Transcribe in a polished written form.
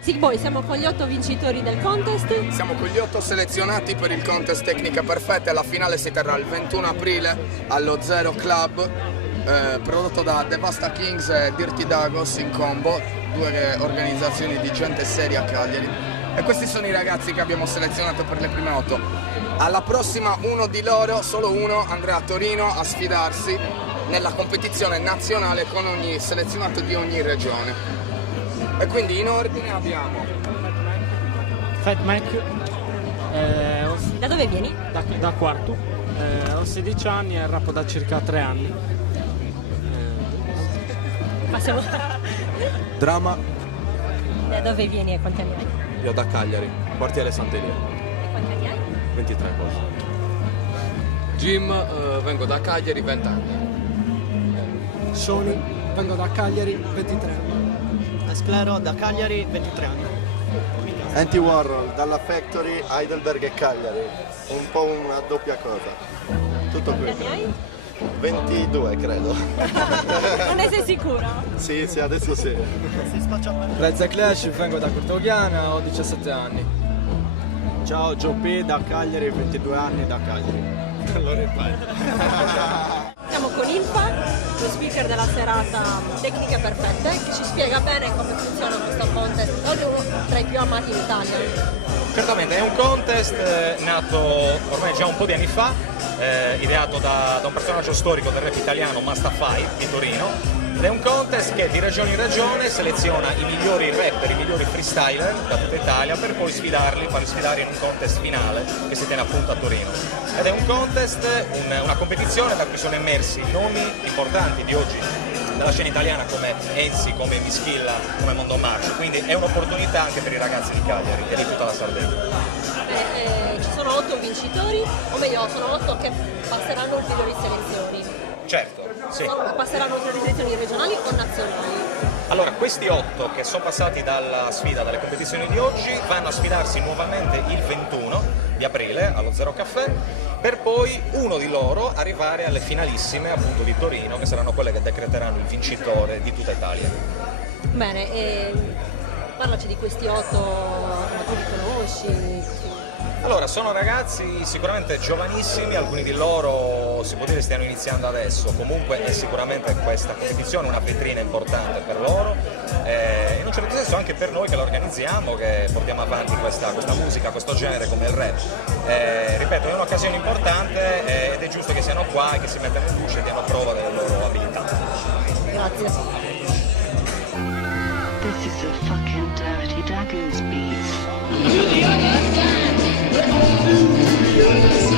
Sick Boy, siamo con gli 8 vincitori del contest. Siamo con gli 8 selezionati per il contest Tecnica Perfetta e la finale si terrà il 21 aprile allo Zero Club, prodotto da Devasta Kings e Dirty Dagos in combo, due organizzazioni di gente seria a Cagliari. E questi sono i ragazzi che abbiamo selezionato per le prime 8. Alla prossima uno di loro, solo uno, andrà a Torino a sfidarsi nella competizione nazionale con ogni selezionato di ogni regione. E quindi in ordine abbiamo Fat Mac, Da dove vieni? da Quartu, ho 16 anni e rappo da circa 3 anni. Passiamo. Drama, Da dove vieni e quanti anni hai? io da Cagliari, quartiere Sant'Elia, E quanti anni hai? 23 cose. Jim, vengo da Cagliari, 20 anni. Sony, vengo da Cagliari, 23 anni. Sclero da Cagliari, 23 anni. Anti Warhol, dalla Factory, Heidelberg e Cagliari. Un po' una doppia cosa. Tutto qui. Quanti anni hai? 22 credo. Non ne sei sicuro? Sì, adesso sì. Reza Clash, vengo da Cortogliana, ho 17 anni. Ciao, Joe P da Cagliari, 22 anni da Cagliari. Allora impari. Siamo con Ilfa, lo speaker della serata Tecniche Perfette, che ci spiega bene come funziona questo contest. Oggi è uno tra i più amati in Italia. Certamente, è un contest nato ormai già un po' di anni fa, ideato da un personaggio storico del rap italiano, Mastafai, di Torino. Ed è un contest che di regione in regione seleziona i migliori rapper, i migliori freestyler da tutta Italia per poi farli sfidare in un contest finale che si tiene appunto a Torino. Ed è un contest, una competizione da cui sono emersi nomi importanti di oggi della scena italiana come Enzi, come Mischilla, come Mondo Marcio, quindi è un'opportunità anche per i ragazzi di Cagliari e di tutta la Sardegna. Ci sono 8 vincitori, o meglio, sono 8 che passeranno ulteriori selezioni. Certo, sì. Passeranno ulteriori selezioni regionali o nazionali? Allora, questi 8 che sono passati dalla sfida, dalle competizioni di oggi, vanno a sfidarsi nuovamente il 21 di aprile allo Zero Caffè, per poi uno di loro arrivare alle finalissime appunto di Torino, che saranno quelle che decreteranno il vincitore di tutta Italia. Bene, parlaci di questi 8, ma tu li conosci? Allora, sono ragazzi sicuramente giovanissimi, alcuni di loro si può dire stiano iniziando adesso, comunque è sicuramente questa competizione una vetrina importante per loro e in un certo senso anche per noi che la organizziamo, che portiamo avanti questa musica, questo genere come il rap. Ripeto, è un'occasione importante ed è giusto che siano qua e che si mettano in luce e diano prova delle loro abilità. Grazie. This is a fucking Dirty Daggers beat. You